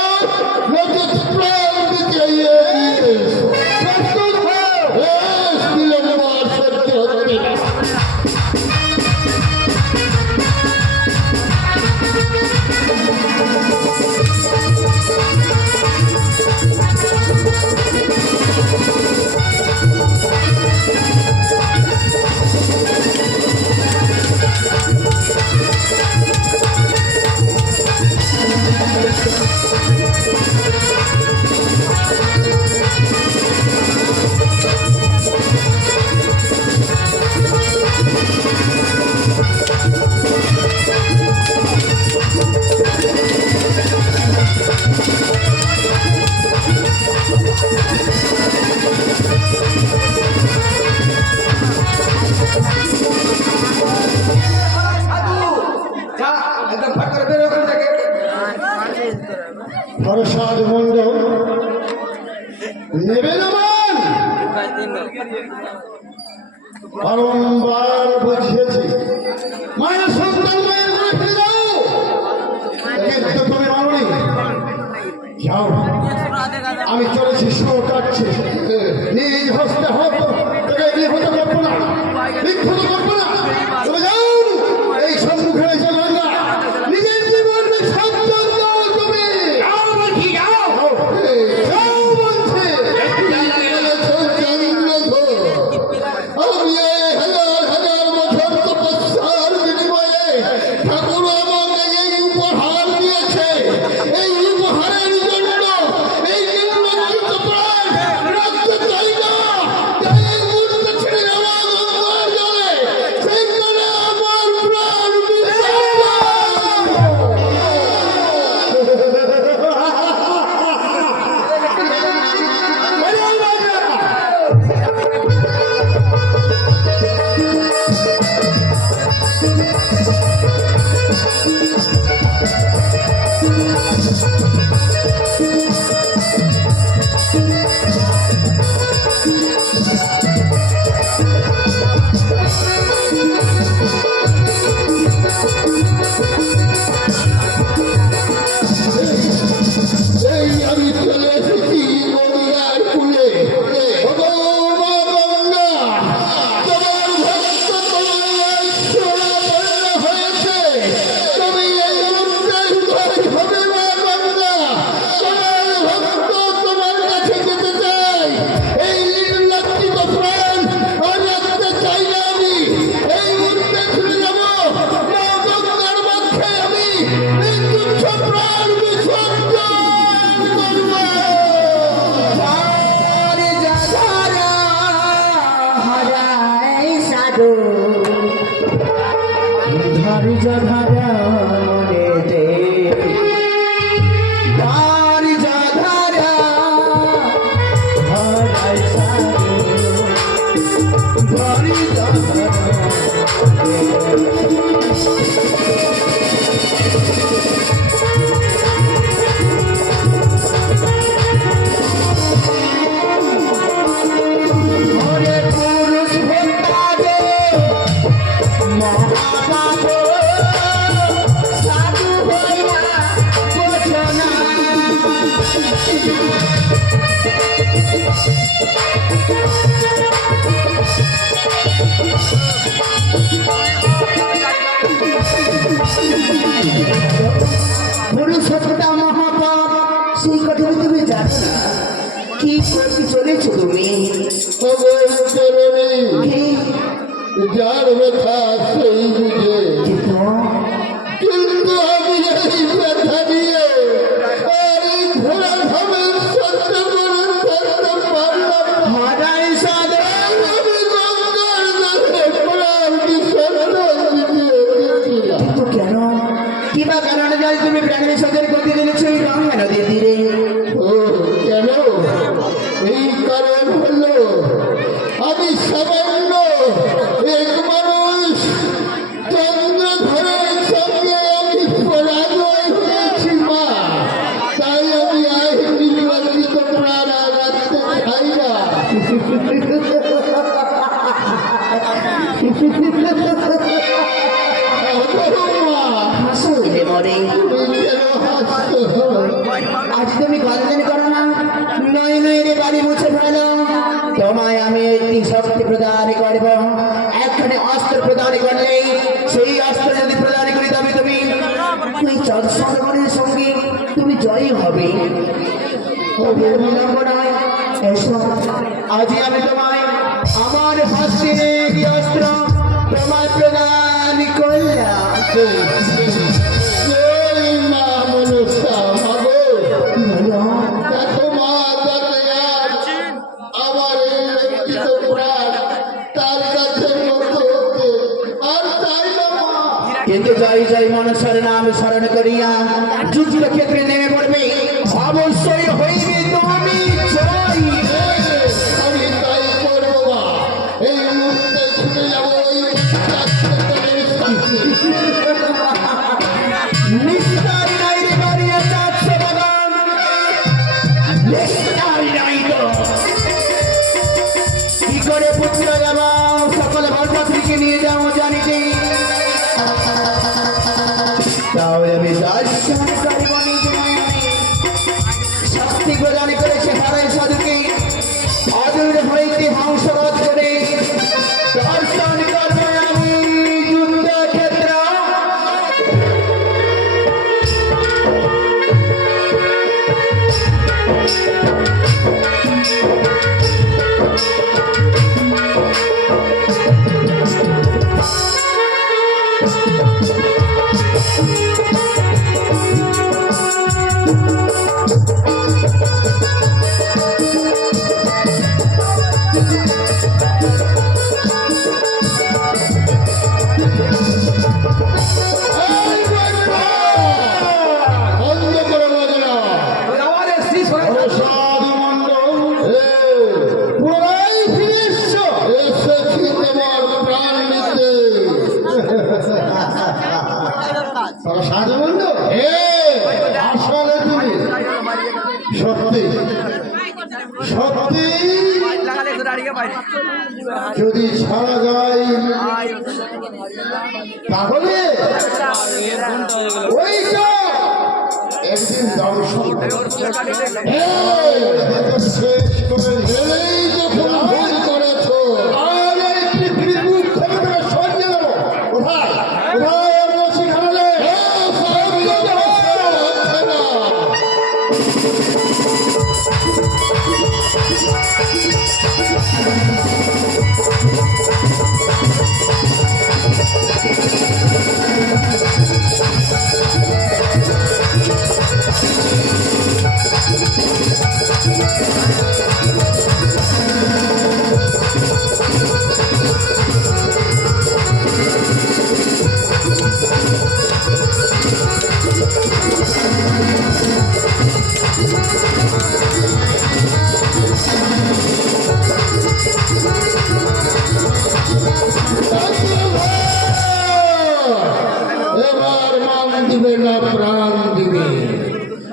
নতুন প্রাণ দিতে যা, একদম ফাট করে বেরো ওখান থেকে। প্রসাদ মন্ডল নেবে না মান? বারংবার বুঝিয়েছি, মায়ের সন্তান মায়ের ঘরে ফিরে যাও, কিন্তু তুমি মাননি। যাও, আমি চলেছি শো কাটছি, নিজ হস্তে হত তোকে নিহত করবো না, বিক্ষত করবো না। তুমি যাও, এই সম্মুখে এসে লাগা, নিজের জীবন সন্তান দাও তুমি। যাও বলছি, যাও। যাও বলছে। আমি এই হাজার হাজার বছর তপস্যার বিনিময়ে ঠাকুর আমাকে এই উপহার দিয়েছে, এই উপহারের জন্য এই নির্লজ্জিত প্রাণ রাখতে চাই না। তাই এই মুহূর্তে ছেড়ে যাওয়া গঙ্গার জলে, সেখানে আমার প্রাণ এই আমি চলে এসেছি গঙ্গার কূলে। ওগো মা গঙ্গা, তোমার ভক্ত তোমার শরণাপন্ন হয়েছে, তুমি এই মুহূর্তে উদ্ধার হবে মা গঙ্গা। তোমার ভক্ত তোমার কাছে যেতে চাই, এই নির্লজ্জিত প্রাণ আর রাখতে চাই না আমি। এই মুহূর্তে ছুটে যাব মা গঙ্গার মধ্যে, আমি এই তুচ্ছ প্রাণ বিসর্জন করব। ধৈর্য ধরা মনে দে ওরে পুরুষ ভোক্তা মহাবাবু সাধু হইয়া বোঝো না। পুরুষোত্তম মহাপাপ সেই কথা তুমি জানো না, কি করতে চলেছো তুমি? কি? যার ব্যথা সেই বুঝে, কিন্তু আমি এই ব্যথা নিয়ে আর এই ঘোড়া ভাবের সত্য করে থাকতে পারলাম না। হারাই সাধু আমি গঙ্গার জলে প্রাণ বিসর্জন দিয়ে দিয়েছিলাম। কিন্তু কেন, কিবা কারণে যাই তুমি প্রাণ বিসর্জন করতে দিয়েছো এই গঙ্গা নদীর তীরে? ও কেন? এই কারণ হলো আমি সামান্য এক মানুষ, চন্দ্রধরের সঙ্গে আমি পরাজয় হয়েছি মা, তাই আমি আজ নির্বাচিত প্রাণ আর রাখতে চাই না। মা, হাসো রে মরে, তুমি কেন হাসছো? আজ তুমি গঞ্জন করো না, নয় নয়ের বাড়ি মুছে ফেলো। তোমায় আমি একটি শক্তি প্রদান করব, একখানে অস্ত্র প্রদান করলে সেই অস্ত্র যদি প্রদান করি তবে তুমি এই চন্দ্রগণের সঙ্গে তুমি জয়ী হবে। তবে বিলম্ব নয়, এসো আজই আমি তোমায় আমার হস্তে এই অস্ত্র তোমায় প্রদান করলাম। জয় মা মনসা, মাগো বলো, দেখো মা, যাতে আজ আমার এই ব্যক্তিত প্রাণ তার কাছে মতো হতে আর চাই না মা। কিন্তু জয় জয় মনসার নাম স্মরণ করিয়া যুদ্ধ ক্ষেত্রে নেমে পড়বে, অবশ্যই হইবে তুমি জয়। আমি তাই করবো মা, এই মুহূর্তে ছুটে যাবো ওই রাজপুতের কাছে। নিস্তার নাই রে বাড়িয়া যাচ্ছে বাগান, নিস্তার নাই তো কি করে পুত্র যাব, সকল বরপাত্রীকে নিয়ে যাও জানিতে। তাও আমি দর্শন করিব নিজ নয়নে, শক্তি প্রদান করেছে হারাই সাধুকে, অদূর হইতে হংসবধ করে দর্শন করব আমি যুদ্ধ ক্ষেত্র। এই বন্ধু, বন্ধ করে বাজনা। ও সাধু মণ্ডল, পুনরায় ফিরে এসছো। এসেছি তোমার প্রাণ নিতে। সাধু মণ্ডল, আসলে তুমি সত্যি সত্যি যদি ছাড়া যায় তাহলে ওইটা একদিন দর্শন শেষ করে গেলেই যখন ভুল করেছো আর এই পৃথিবীর মুখ থেকে তোমার সরিয়ে দেবো। কোথায় কোথায় আমরা সেখানে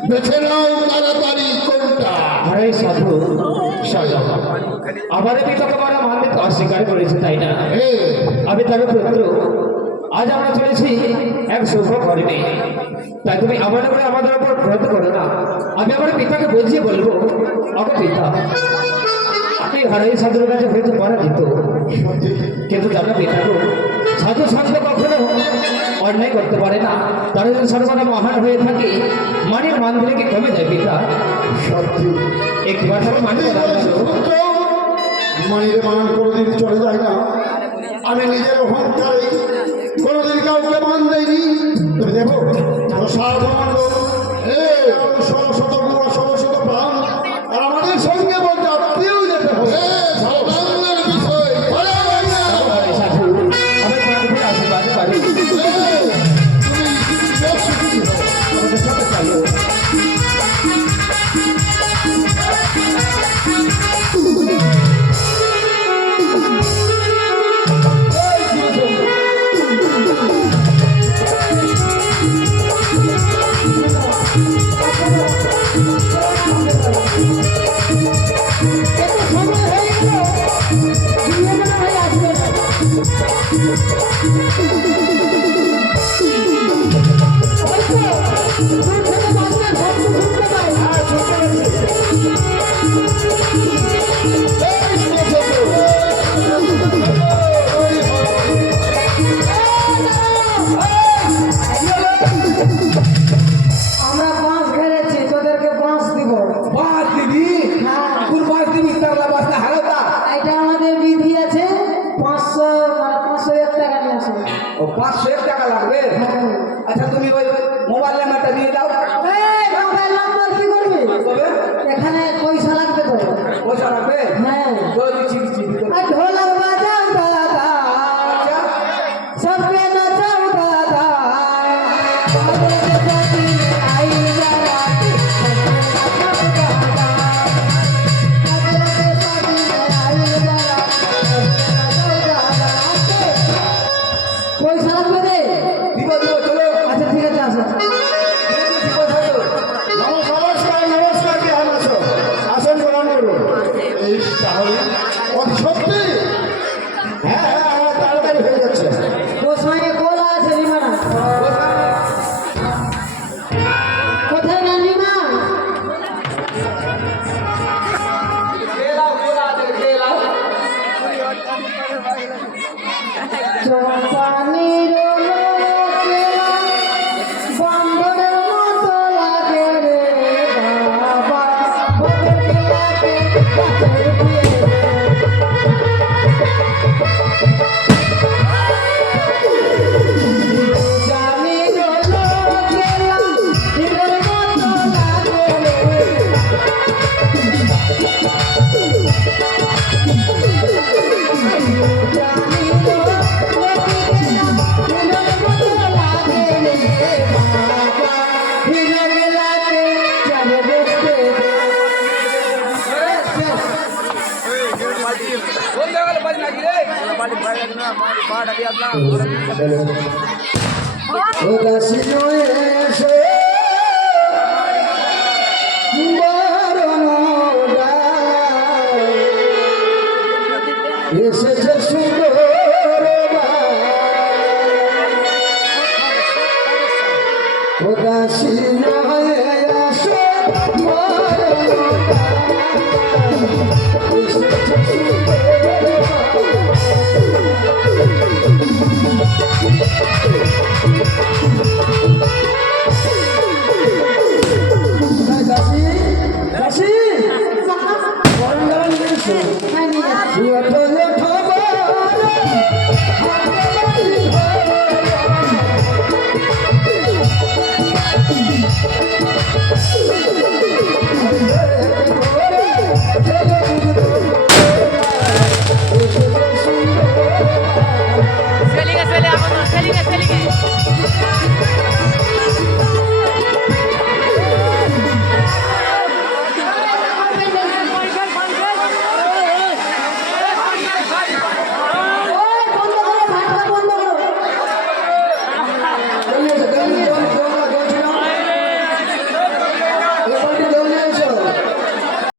বেছে নাও তাড়াতাড়ি কোনটা। আরে সাধু আমার পিতা তোমার মানতে অস্বীকার করেছে তাই না? আমি তবে পুত্র আজ আমরা চলেছি এক শুভ কর্মে, তাই তুমি আমার করে আমাদের উপর ক্রোধ করো না। আমি আমার পিতাকে বুঝিয়ে বলবো, আমার পিতা আপনি হারাই সাধুর কাছে হয়তো পরাজিত, কিন্তু জানো পিতাকে সাধু সঙ্গে কখনো অন্যায় করতে পারে না। তারা যদি সর্বদা মহান হয়ে থাকে মানের মান দিলে কি কমে যায় পিতা? সত্যি একটি কথা মানে মানির মান কোনোদিন চলে যায় না। আমি নিজের অহংকারে কোনোদিন কাউকে মান দেয়নি। তুমি দেখো ষোলো শত গুণা 16 শত প্রাণ, আর আমাদের সঙ্গে বলতে আপনিও যেতে হবে। বিষয় সাধু আমি তোমার আশীর্বাদ পারি আমাদের সাথে চাইও। আমরা বাঁশ ঘেরেছি, তোদেরকে বাঁশ দিব। বাস দিবি? হ্যাঁ, কোন বাস দিবি? তারলা বাস না হারাতা? এটা আমাদের বিধি আছে। 500 টাকা নিয়ে আসো। ও 501 টাকা লাগবে। আচ্ছা তুমি ওই মোবাইল নাম্বারটা দিয়ে দাও। এই মোবাইল নাম্বার কি করবি? তবে এখানে পয়সা লাগবে তো। পয়সা লাগবে? হ্যাঁ, তো দিচ্ছি দিচ্ছি। আর ঢোলক বাজাও দাদা, আচ্ছা सबके नचाओ दादा, आगे के जाती आई जरा, सबके नचाओ दादा, आगे के जाती आई जरा, सबके नचाओ दादा। पैसा লাগবে রে? দিব দিব চলো। আচ্ছা ঠিক আছে, আসো। নমস্কার নমস্কার, কেমন আছো? আসেন প্রণাম করুন। এই তাহলে অতি সত্যি? হ্যাঁ হ্যাঁ হ্যাঁ, তাড়াতাড়ি হয়ে যাচ্ছে। গোসাইয়ে কোলা আছে রিমানা। কোথায় গেল রিমা? চম্পানির লোকেরা বান্দরের মতো লাগে রে বাবা, ওদেরকে লাগে গাছের দিয়ে রে। জানির লোকেরা দিলের মতো লাগে রে। কোন জায়গায় বাড়ি নাকি রে? চলো।